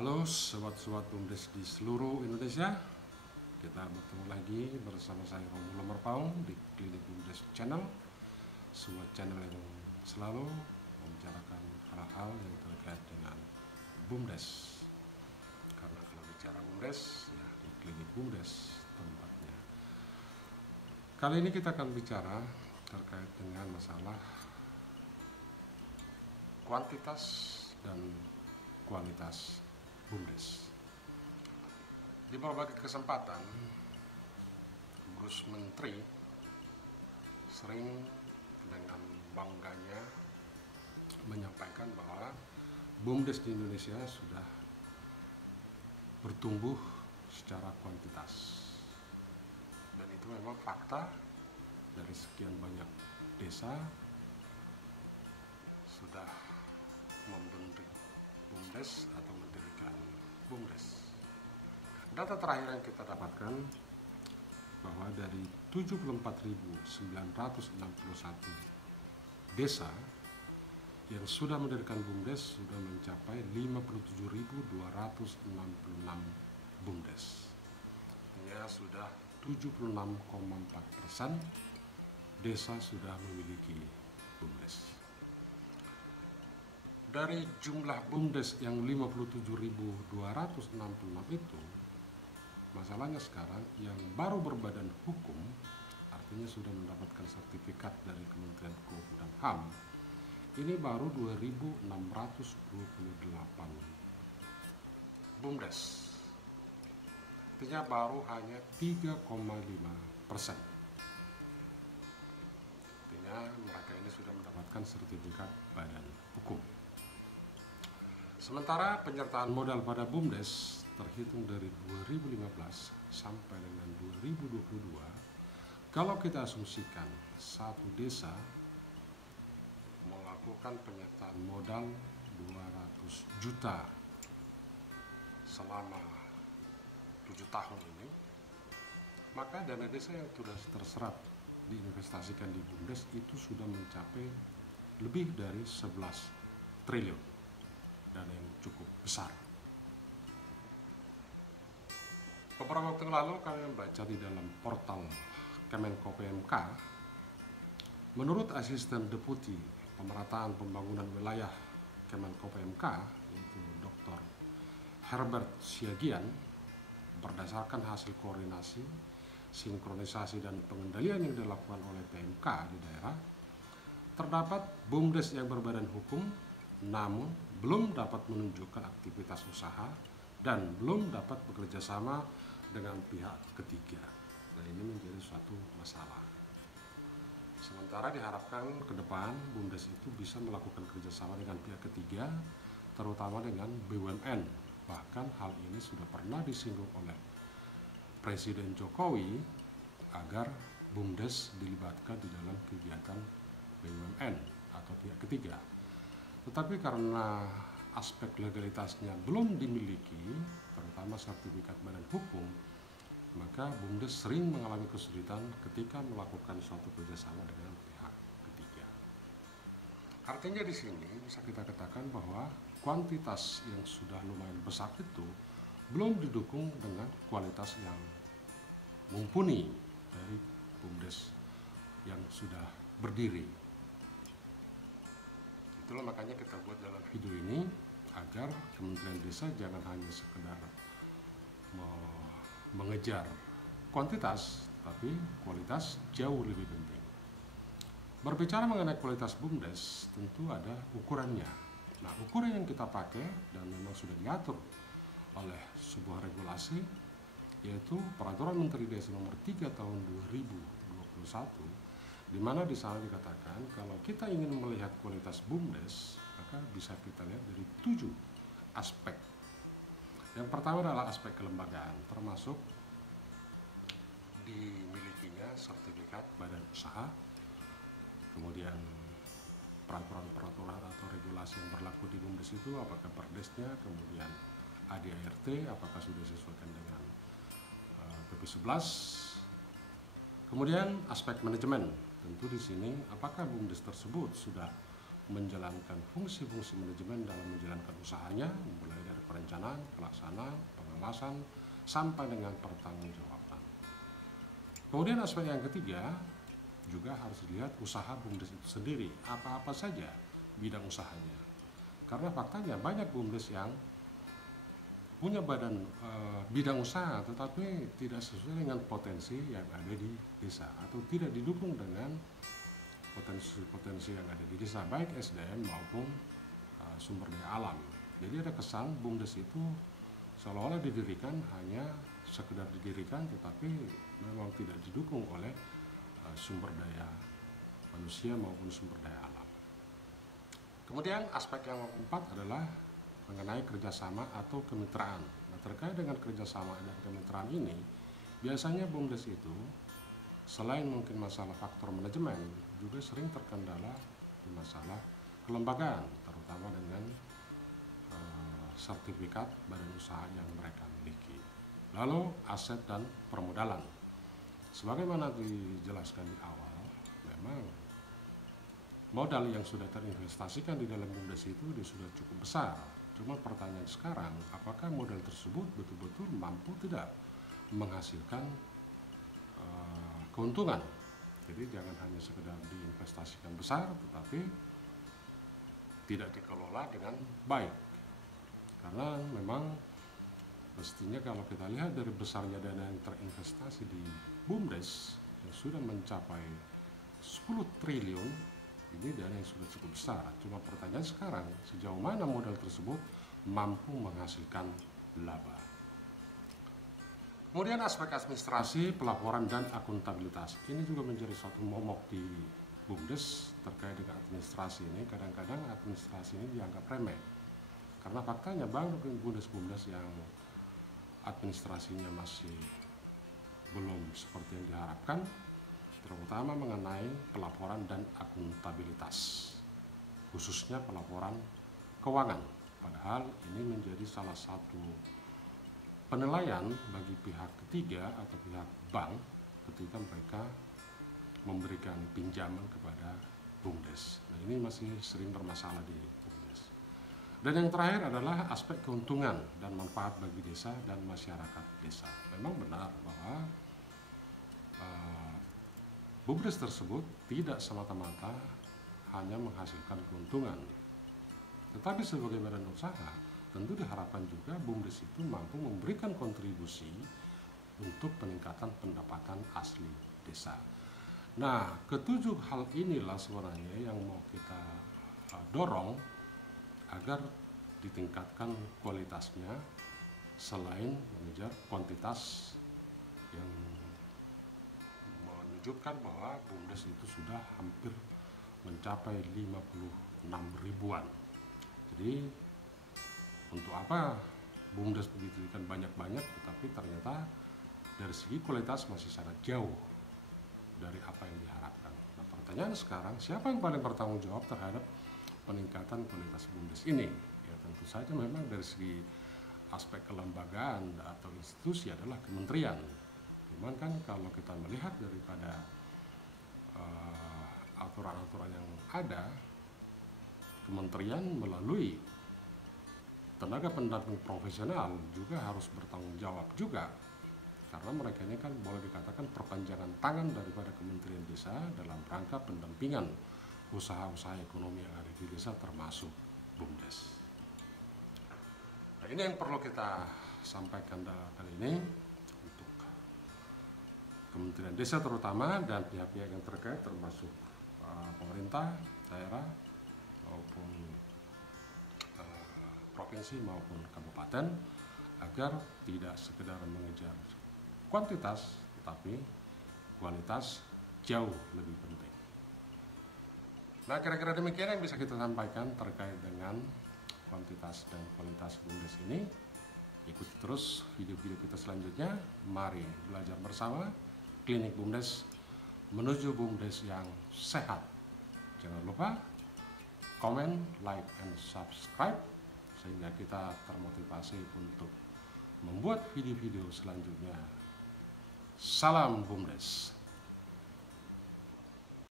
Halo sobat-sobat BUMDes di seluruh Indonesia. Kita bertemu lagi bersama saya Romulo Merpaung di Klinik BUMDes Channel, sebuah channel yang selalu membicarakan hal-hal yang terkait dengan BUMDes. Karena kalau bicara BUMDes, ya di Klinik BUMDes tempatnya. Kali ini kita akan bicara terkait dengan masalah kuantitas dan kualitas BUMDes. Di berbagai kesempatan, Gus Menteri sering dengan bangganya menyampaikan bahwa BUMDes di Indonesia sudah bertumbuh secara kuantitas. Dan itu memang fakta. Dari sekian banyak desa sudah membentuk BUMDes atau mendirikan BUMDes. Data terakhir yang kita dapatkan bahwa dari 74.961 desa yang sudah mendirikan BUMDes sudah mencapai 57.266 BUMDes. Artinya sudah 76,4% desa sudah memiliki BUMDes. Dari jumlah BUMDes yang 57.266 itu, masalahnya sekarang yang baru berbadan hukum, artinya sudah mendapatkan sertifikat dari Kementerian Hukum dan HAM, ini baru 2.628 BUMDes. Artinya baru hanya 3,5%. Artinya mereka ini sudah mendapatkan sertifikat badan hukum. Sementara penyertaan modal pada BUMDes terhitung dari 2015 sampai dengan 2022, kalau kita asumsikan satu desa melakukan penyertaan modal 200 juta selama 7 tahun ini, maka dana desa yang sudah terserap diinvestasikan di BUMDes itu sudah mencapai lebih dari 11 triliun. Dana yang cukup besar. Beberapa waktu lalu kami membaca di dalam portal Kemenko PMK, menurut asisten deputi pemerataan pembangunan wilayah Kemenko PMK, yaitu Dr. Herbert Siagian, berdasarkan hasil koordinasi, sinkronisasi dan pengendalian yang dilakukan oleh PMK di daerah, terdapat BUMDes yang berbadan hukum namun belum dapat menunjukkan aktivitas usaha dan belum dapat bekerja sama dengan pihak ketiga. Nah, ini menjadi suatu masalah. Sementara diharapkan ke depan BUMDes itu bisa melakukan kerjasama dengan pihak ketiga, terutama dengan BUMN. Bahkan hal ini sudah pernah disinggung oleh Presiden Jokowi agar BUMDes dilibatkan di dalam kegiatan BUMN atau pihak ketiga. Tetapi karena aspek legalitasnya belum dimiliki, terutama sertifikat badan hukum, maka BUMDes sering mengalami kesulitan ketika melakukan suatu kerjasama dengan pihak ketiga. Artinya di sini bisa kita katakan bahwa kuantitas yang sudah lumayan besar itu belum didukung dengan kualitas yang mumpuni dari BUMDes yang sudah berdiri. Itulah makanya kita buat dalam video ini agar Kementerian Desa jangan hanya sekedar mengejar kuantitas, tapi kualitas jauh lebih penting. Berbicara mengenai kualitas BUMDes, tentu ada ukurannya. Nah, ukuran yang kita pakai dan memang sudah diatur oleh sebuah regulasi, yaitu Peraturan Menteri Desa Nomor 3 Tahun 2021, di mana di sana dikatakan kalau kita ingin melihat kualitas BUMDes, maka bisa kita lihat dari 7 aspek. Yang pertama adalah aspek kelembagaan, termasuk dimilikinya sertifikat badan usaha, kemudian peraturan-peraturan atau regulasi yang berlaku di BUMDes itu apakah perdesnya, kemudian ADART apakah sudah disesuaikan dengan PP 11. Kemudian aspek manajemen, tentu di sini apakah BUMDes tersebut sudah menjalankan fungsi-fungsi manajemen dalam menjalankan usahanya, mulai dari perencanaan, pelaksanaan, pengawasan, sampai dengan pertanggungjawaban. Kemudian aspek yang ketiga juga harus dilihat usaha BUMDes itu sendiri, apa-apa saja bidang usahanya. Karena faktanya banyak BUMDes yang punya bidang usaha tetapi tidak sesuai dengan potensi yang ada di desa atau tidak didukung dengan potensi-potensi yang ada di desa, baik SDM maupun sumber daya alam. Jadi ada kesan BUMDes itu seolah-olah didirikan hanya sekedar didirikan tetapi memang tidak didukung oleh sumber daya manusia maupun sumber daya alam. Kemudian aspek yang keempat adalah mengenai kerjasama atau kemitraan. Nah, terkait dengan kerjasama dan kemitraan ini, biasanya BUMDes itu selain mungkin masalah faktor manajemen, juga sering terkendala di masalah kelembagaan, terutama dengan sertifikat badan usaha yang mereka miliki. Lalu aset dan permodalan. Sebagaimana dijelaskan di awal, memang modal yang sudah terinvestasikan di dalam BUMDes itu sudah cukup besar. Cuma pertanyaan sekarang, apakah modal tersebut betul-betul mampu tidak menghasilkan keuntungan? Jadi jangan hanya sekedar diinvestasikan besar, tetapi tidak dikelola dengan baik. Karena memang mestinya kalau kita lihat dari besarnya dana yang terinvestasi di BUMDes yang sudah mencapai 10 triliun, ini dana yang sudah cukup besar. Cuma pertanyaan sekarang, sejauh mana modal tersebut mampu menghasilkan laba. Kemudian aspek administrasi, pelaporan, dan akuntabilitas. Ini juga menjadi suatu momok di BUMDes terkait dengan administrasi ini. Kadang-kadang administrasi ini dianggap remeh. Karena faktanya banyak BUMDes yang administrasinya masih belum seperti yang diharapkan, terutama mengenai pelaporan dan akuntabilitas, khususnya pelaporan keuangan. Padahal ini menjadi salah satu penilaian bagi pihak ketiga atau pihak bank ketika mereka memberikan pinjaman kepada BUMDes. Nah, ini masih sering bermasalah di BUMDes. Dan yang terakhir adalah aspek keuntungan dan manfaat bagi desa dan masyarakat desa. Memang benar bahwa BUMDes tersebut tidak semata-mata hanya menghasilkan keuntungan, tetapi sebagai badan usaha tentu diharapkan juga BUMDes itu mampu memberikan kontribusi untuk peningkatan pendapatan asli desa. Nah, ketujuh hal inilah sebenarnya yang mau kita dorong agar ditingkatkan kualitasnya selain mengejar kuantitas yang menunjukkan bahwa BUMDes itu sudah hampir mencapai 56 ribuan. Jadi untuk apa BUMDes didirikan banyak-banyak tetapi ternyata dari segi kualitas masih sangat jauh dari apa yang diharapkan. Nah, pertanyaan sekarang, siapa yang paling bertanggung jawab terhadap peningkatan kualitas BUMDes ini? Ya tentu saja memang dari segi aspek kelembagaan atau institusi adalah kementerian. Cuman kan kalau kita melihat daripada aturan-aturan yang ada, kementerian melalui tenaga pendamping profesional juga harus bertanggung jawab juga, karena mereka ini kan boleh dikatakan perpanjangan tangan daripada Kementerian Desa dalam rangka pendampingan usaha-usaha ekonomi yang ada di desa termasuk BUMDes. Nah, ini yang perlu kita sampaikan kali ini untuk Kementerian Desa terutama dan pihak-pihak yang terkait termasuk pemerintah daerah maupun provinsi maupun kabupaten, agar tidak sekedar mengejar kuantitas tetapi kualitas jauh lebih penting. Nah, kira-kira demikian yang bisa kita sampaikan terkait dengan kuantitas dan kualitas BUMDes ini. Ikuti terus video-video kita selanjutnya. Mari belajar bersama Klinik BUMDes menuju BUMDes yang sehat. Jangan lupa komen, like, and subscribe sehingga kita termotivasi untuk membuat video-video selanjutnya. Salam BUMDes.